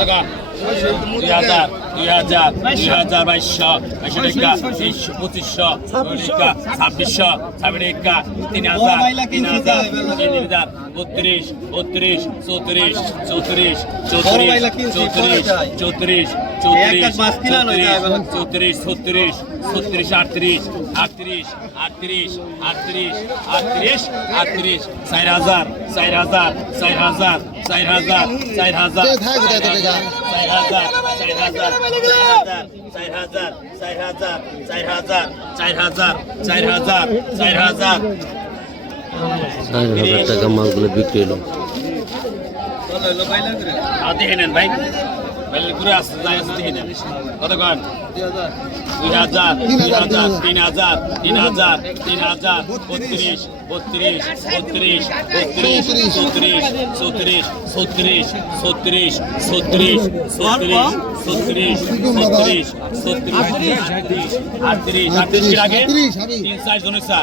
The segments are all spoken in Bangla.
那个，鸡蛋。দুই হাজার দুই হাজার বাইশশো বাইশশো টাকা তেইশশো পঁচিশশো টাকা ছাব্বিশশো ছাব্বিশ টাকা তিন হাজার তিন হাজার তিন হাজার বত্রিশ বত্রিশ চৌত্রিশ চৌত্রিশ চৌত্রিশ চৌত্রিশ চৌত্রিশ চৌত্রিশ চৌত্রিশ ছত্রিশ ছত্রিশ আটত্রিশ আটত্রিশ আটত্রিশ আটত্রিশ আটত্রিশ আটত্রিশ চার হাজার চার হাজার চার হাজার চার হাজার চার হাজার চার হাজার চার হাজার চার হাজার টাকা মাছগুলো বিক্রি হলো ভাই ঘুরে আসতে যাই আসতে কন? দুই হাজার দুই হাজার তিন হাজার। তিন হাজার তিন হাজার বত্রিশ বত্রিশ বত্রিশ বত্রিশ চৌত্রিশ। চৌত্রিশ ছত্রিশ ছত্রিশ ছত্রিশ ছত্রিশ ছত্রিশ ছত্রিশ ছত্রিশ আটত্রিশ আটত্রিশ আগে তিন চার জনের চা।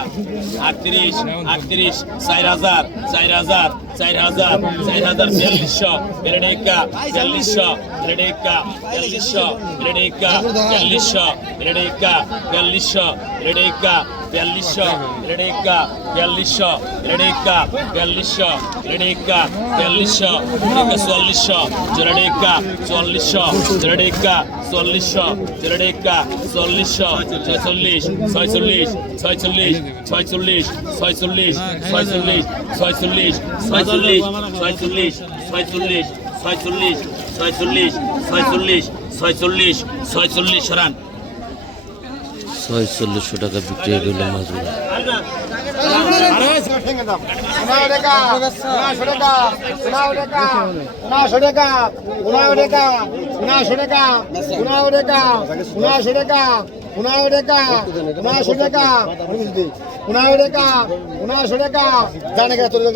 আটত্রিশ আটত্রিশ চার হাজার চার হাজার চার হাজার চার হাজার বিয়াল্লিশশো বেরেডেকা বিয়াল্লিশশো বেরেডেকা বিয়াল্লিশশো বেরেডেকা বিয়াল্লিশশো বেরেডেকা বিয়াল্লিশশো বেরেডেকা বিয়াল্লিশশো বেরেডেকা বিয়াল্লিশশো বেরেডেকা বিয়াল্লিশশো বেরেডেকা বিয়াল্লিশশো বেরেডেকা চুয়াল্লিশশো জেরেডেকা চুয়াল্লিশশো জেরেডেকা চুয়াল্লিশশো জেরেডেকা চুয়াল্লিশশো ছয়চল্লিশ ছয়চল্লিশ ছয়চল্লিশ ছয়চল্লিশ ছয়চল্লিশ ছয়চল্লিশ ছয়চল্লিশ ছয়চল্লিশ ছয়চল্লিশ ছয়চল্লিশ ছয়চল্লিশ ছয়চল্লিশ ছয়চল্লিশ ছয়চল্লিশ ছয়চল্লিশ ছয় চল্লিশশো টাকা বিক্রি হয়ে গেল মাছগুলো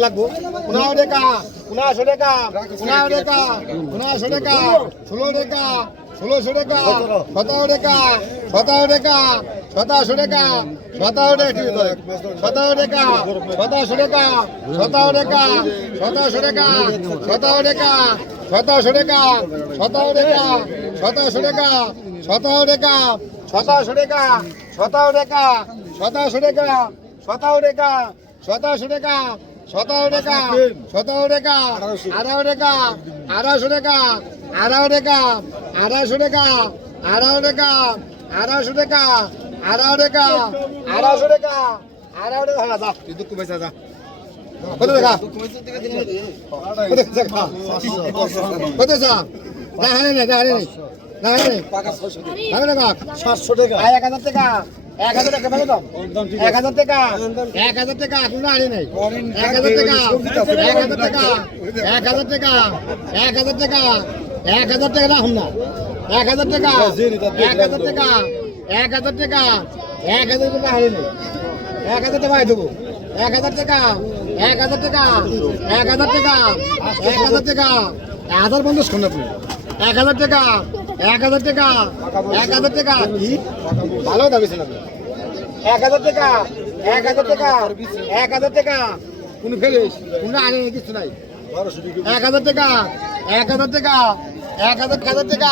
লাগবো উনাও ডেকা উনাশো ডেকা উনাও ডেকা উনাশো ডেকা ষোলো ডেকা ষোলোশো টাকা সতেরো টাকা সতেরো টাকা সতেরোশো টাকা সতেরো টাকা সতেরো টাকা সতেরোশো টাকা সতেরো টাকা সতেরোশো টাকা সতেরো টাকা সতেরোশো টাকা সতেরো টাকা সতেরোশো টাকা সতেরো টাকা সতেরোশো টাকা সতেরো টাকা সতেরোশো টাকা সতেরো টাকা সতেরোশো টাকা সতেরো টাকা সতেরো টাকা আঠারো টাকা আঠারোশো টাকা আঠারো টাকা আঠারোশো টাকা আঠারো টাকা আঠারোশো টাকা আঠারো টাকা আঠারোশো টাকা আঠারো টাকা হ্যাঁ যা তুই দুঃখ পয়সা যা। কত টাকা? কত টাকা কত যা না হারে না হারে না। হারে নেই হারে টাকা? সাতশো টাকা। এক হাজার টাকা এক হাজার টাকা ভালো দাম। এক হাজার টাকা এক হাজার টাকা কোনো হারে নেই। এক হাজার টাকা এক হাজার টাকা এক হাজার টাকা এক হাজার টাকা এক হাজার টাকা রাখুন না এক হাজার টাকা এক হাজার টাকা এক হাজার টাকা এক হাজার টাকা হারে নেই এক হাজার টাকা দেবো এক হাজার টাকা এক হাজার টাকা এক হাজার টাকা এক হাজার টাকা হাজার পঞ্চাশ শোন আপনি এক হাজার টাকা এক হাজার টাকা এক হাজার টাকা কি ভালো দাবি ছিল এক হাজার টাকা এক হাজার টাকা এক হাজার টাকা কোন ফেলিস কোন আগে কিছু নাই এক হাজার টাকা এক হাজার টাকা এক হাজার হাজার টাকা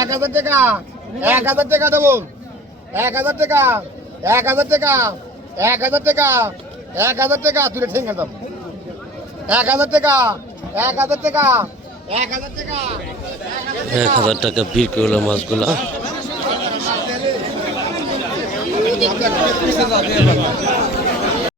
এক হাজার টাকা এক হাজার টাকা দেবো এক হাজার টাকা এক হাজার টাকা এক হাজার টাকা এক হাজার টাকা তুলে ঠেঙ্গে দাম এক হাজার টাকা এক হাজার টাকা এক হাজার টাকা এক হাজার টাকা বিক্রি হলো মাছগুলো